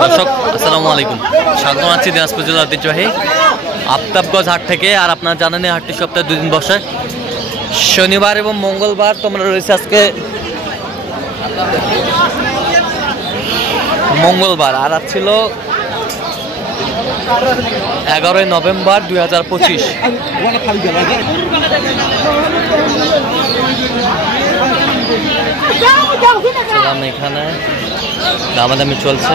দর্শক আসসালামু আলাইকুম, স্বাগত আছি দিনাজপুর জেলার ঐতিহ্যবাহী আফতাবগঞ্জ হাট থেকে। আর আপনারা জানেন হাটটি সপ্তাহে 2 দিন বসে, শনিবার এবং মঙ্গলবার। তোমরা রয়েছে আজকে মঙ্গলবার, আর আজ ছিল 11 নভেম্বর 2025। এখানে দামাদামি চলছে।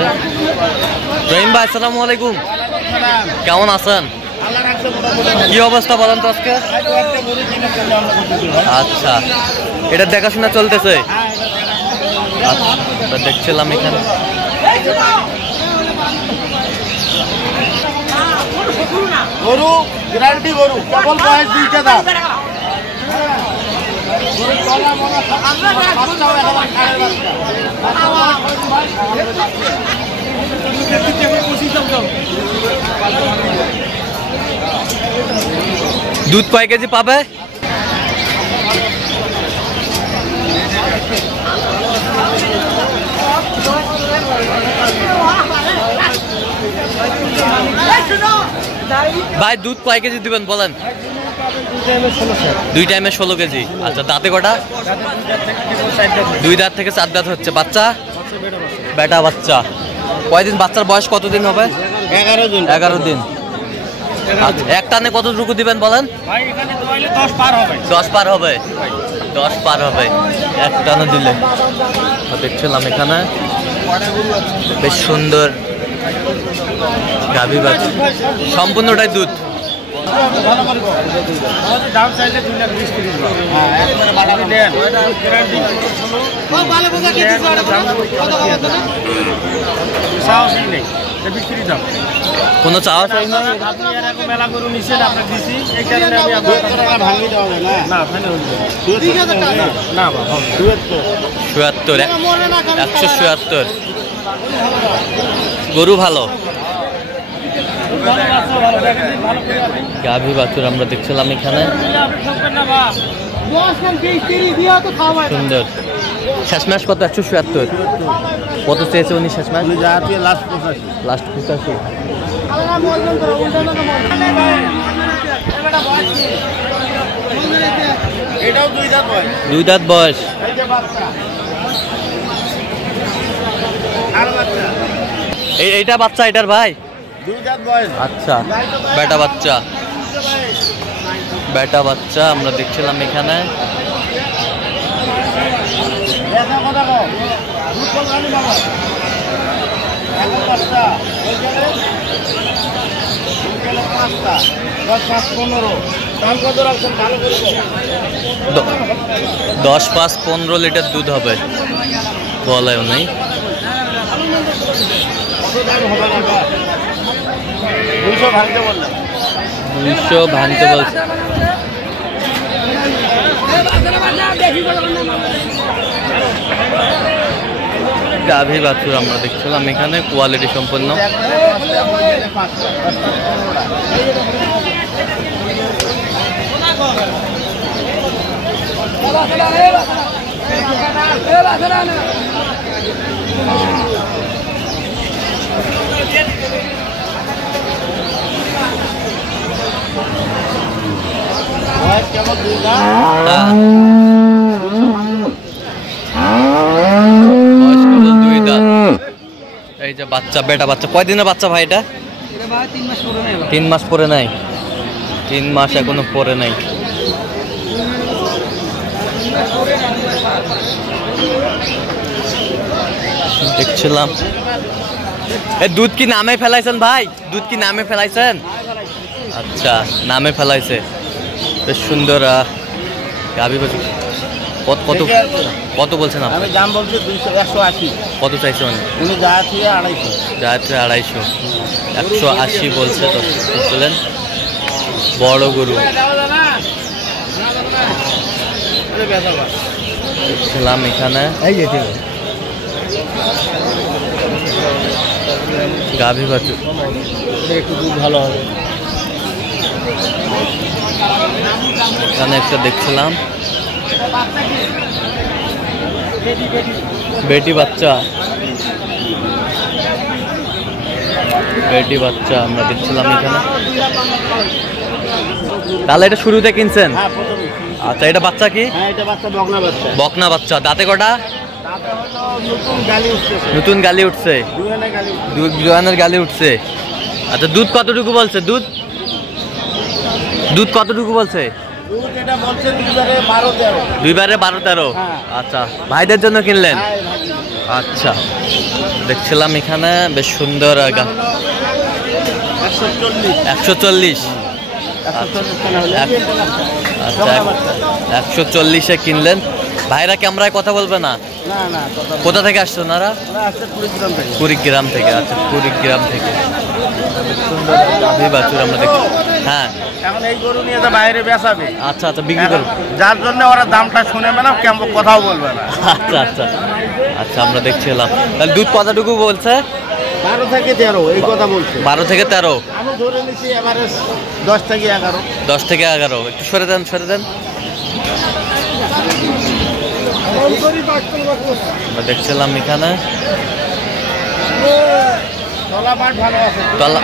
রহিম ভাই আসসালামু আলাইকুম, কেমন আছেন? কি অবস্থা বলেন তো আজকে? আচ্ছা, এটা দেখাশোনা চলতেছে। আচ্ছা, দেখছিলাম এখানে গরু গ্যারান্টি গরু, কেবল বয়স 2টা দাম। দুধ কয় কেজি পাবে? ভাই দুধ কয় কেজি দিবেন বলেন? 2 টাইমে 16 কেজি। আচ্ছা, দাঁতে কটা? 2 দাঁত থেকে 4 দাঁত হচ্ছে। বাচ্চা? বেটা বাচ্চা। কয়দিন? বাচ্চার বয়স কতদিন হবে? 11 দিন। আচ্ছা, এক টানে কতটুকু দিবেন বলেন? 10 পার হবে। 10 পার হবে এক টানে দিলে। দেখছিলাম এখানে বেশ সুন্দর গাভী বাচ্চা, সম্পূর্ণটাই দুধ। দাম চাইলে 2,20,000 বিক্রি দাম, কোনো চাওয়া চাই না। আপনি এরকম মেলা গরু নিছেন, আপনার দিছি, এই কারণে আমি ভাঙি দেওয়া হবে না। না ফাইনাল না, 177 গরু ভালো। গাভী বাছুর আমরা দেখছিলাম এখানে সুন্দর। শেষমেশ কত? 177। কত চেয়েছে উনি শেষমেশ? লাস্ট 85। এটাও 2 দাঁত বয়স। 2 দাঁত বয়স। এইটা বাচ্চা, এটার ভাই 2 দাঁত বয়স। আচ্ছা, বেটা বাচ্চা। বেটা বাচ্চা আমরা দেখছিলাম এখানে। দশ 5-15 লিটার দুধ হবে বলেও নেই। 200 ভাঙতে বললাম। 200 ভাঙতে বলছে। গাভী বাছুর আমরা দেখছিলাম এখানে, কোয়ালিটি সম্পন্ন। এই যে বাচ্চা, বেটা বাচ্চা। কয়দিনের বাচ্চা ভাই এটা? 3 মাস পরে নাই। 3 মাস এখনো পরে নাই। দেখছিলাম দুধ কি নামে ফেলাইছেন ভাই? দুধ কি নামে ফেলাইছেন? আচ্ছা, নামে ফেলাইছে। বেশ সুন্দর গাভী বাছুর। কত কত বলছেন আপনি? আমি দাম বলছি 180। কত চাইছে মানে? উনি যা আছে 250। যা আছে 250। 180 বলছে। তো বললেন বড় গরু ছিলাম এখানে। গাভী বাছুর একটু দুধ ভালো হবে। এখানে একটা দেখছিলাম বেটি বাচ্চা। বেটি বাচ্চা আমরা দেখছিলাম এখানে। তাহলে এটা শুরুতে কিনছেন? হ্যাঁ প্রথমে। আচ্ছা, এটা বাচ্চা কি? হ্যাঁ এটা বাচ্চা বকনা বাচ্চা। বকনা বাচ্চা, দাঁতে কটা? তাতে হলো নতুন গালি উঠতেছে। নতুন গালি উঠছে, দুয়ানে গালি উঠতেছে। জোয়ানের গালি উঠছে। আচ্ছা, দুধ কতটুকু বলছে? দুধ কতটুকু বলছে? দুধ এটা বলছে দুইবারে 12-13। দুইবারে 12-13। হ্যাঁ। আচ্ছা, ভাইদের জন্য কিনলেন? হ্যাঁ ভাই। আচ্ছা, দেখছিলাম এখানে বেশ সুন্দর 140। 140। 140 টাকা হলো। আচ্ছা, 140-এ কিনলেন। ভাইরা ক্যামেরায় কথা বলবে না? না না কথা বল। কোথা থেকে আসছে ওনারা? ওরা আসছে কুড়িগ্রাম থেকে। কুড়িগ্রাম থেকে। আচ্ছা, কুড়িগ্রাম থেকে। সুন্দর গাভী বাছুর আমরা দেখছি। হ্যাঁ, এখন এই গরু নিয়ে তো বাইরে বেচাবে। আচ্ছা আচ্ছা, বিক্রি করুন। যার জন্য ওরা দামটা শুনেবে না, কেমন কথাও বলবে না। আচ্ছা আচ্ছা আচ্ছা, আমরা দেখছিলাম। তাহলে দুধ কতটুকু বলছে? 12 থেকে 13 এই কথা বলছে। 12 থেকে 13। আমি ধরে নিচ্ছি এভারেজ 10 থেকে 11। 10 থেকে 11। একটু সরে দেন, সরে দেন। আমরা দেখছিলাম এখানে তলা মাঠ ভালো আছে। তলা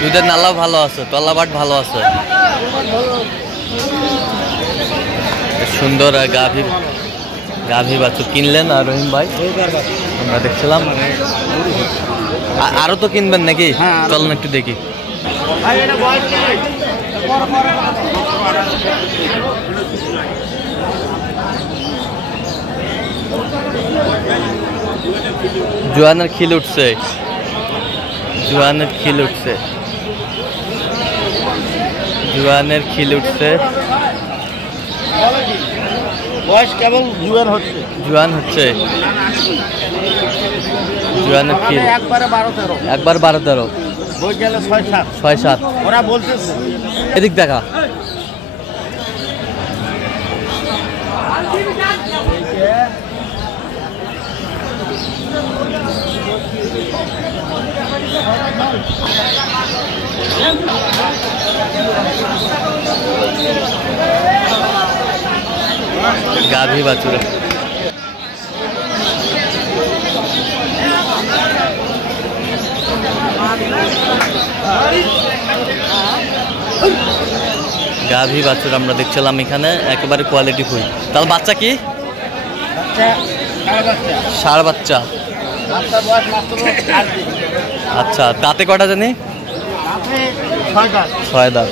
দুধের নালাও ভালো আছে, তলাবাট ভালো আছে। সুন্দর গাভী বাছুর কিনলেন আর রহিম ভাই আমরা দেখছিলাম। আরো তো কিনবেন নাকি? হ্যাঁ, আরো। চলুন একটু দেখি। ভাই এটা বয়স কি? জোয়ানের খিল উঠছে, জোয়ানের খিল উঠছে, জোয়ানের খিল উঠছে। বয়স কেবল জুয়ান হচ্ছে। জোয়ান হচ্ছে, জোয়ানের খিল। একবারে 12-13। একবার 12-13। বই গেলে 6-7। 6-7। ওরা বলতেছে। এদিক দেখা। গাভী বাছুর গাভী বাছুর আমরা দেখছিলাম এখানে, একেবারে কোয়ালিটি ফুল। তাহলে বাচ্চা কি? ষাঁড় বাচ্চা। আচ্ছা, দাঁতে কটা জানি? 6 দাঁত।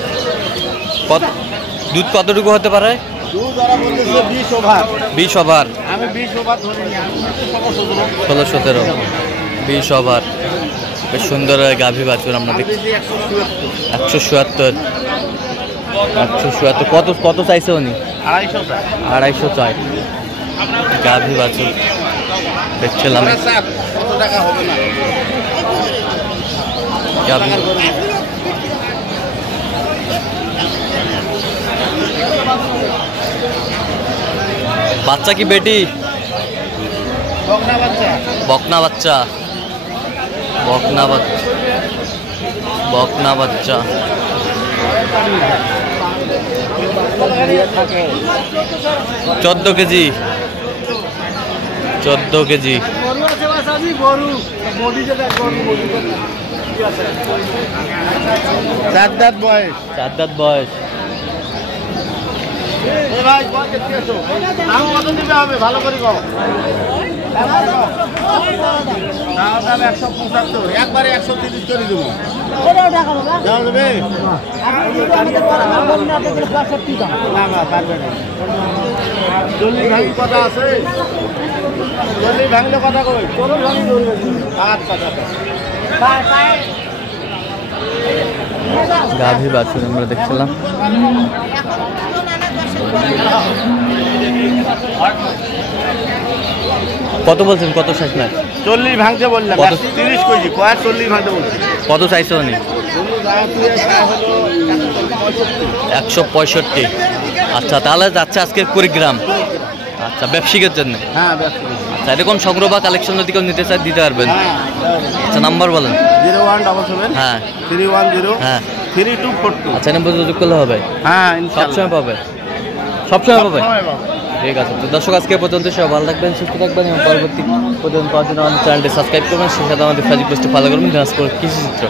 কত দুধ কতটুকু হতে পারে? দুধ ওরা বলতেছে 20 ওভার। 20 ওভার। আমি 20 ওভার ধরে নিই। আমি 16-17। 20 ওভার। বেশ সুন্দর গাভী বাছুর আমরা দেখছি। 177। 177। কত চাইছে উনি? 250 চাই। গাভী বাছুর দেখছিলাম। কত টাকা হবে না? গাভী বাচ্চা কি বেটি? বকনা বাচ্চা। বকনা বাচ্চা, বকনা বাচ্চা, বকনা বাচ্চা। 14 কেজি। 14 কেজি। 4 দাঁত বয়স। 4 দাঁত বয়স। ভাই দেখতে এসো। দাম কত দিতে হবে ভালো করে কও। দাম 175। একবারে 130 করে দেবো। দেওয়া যাবে? না না পারবে না। 40 ভাঙি কথা আছে। 40 ভাঙলে কথা কই। আচ্ছা আচ্ছা। গাভী বাছুর আমরা দেখছিলাম। কত বলছেন? কত শেষ না? 40 ভাঙতে বললাম। কত? 30 কইছি। কয় 40 ভাঙতে বলছি। কত চাইছে উনি? 165। আচ্ছা, তাহলে যাচ্ছে আজকে কুড়িগ্রাম। আচ্ছা, ব্যবসায়িকের জন্য। হ্যাঁ ব্যস্ত। আচ্ছা, এরকম সংগ্রহ বা কালেকশন যদি কেউ নিতে চায় দিতে পারবেন? হ্যাঁ। আচ্ছা, নাম্বার বলেন। 0177 হ্যাঁ 310 হ্যাঁ। 3242। আচ্ছা, নাম্বার যোগাযোগ করলে হবে? হ্যাঁ ইনশাআল্লাহ। সবসময় পাবে? সবসময় পাবে? সবসময় পাবে। ঠিক আছে, তো দর্শক আজকে পর্যন্ত সবাই ভালো থাকবেন, সুস্থ থাকবেন এবং পরবর্তী পর্যন্ত পাওয়ার জন্য আমাদের চ্যানেলটি সাবস্ক্রাইব করবেন, সেই সাথে আমাদের ফেসবুক পেজটি ফলো করবেন দিনাজপুর কৃষি চিত্র।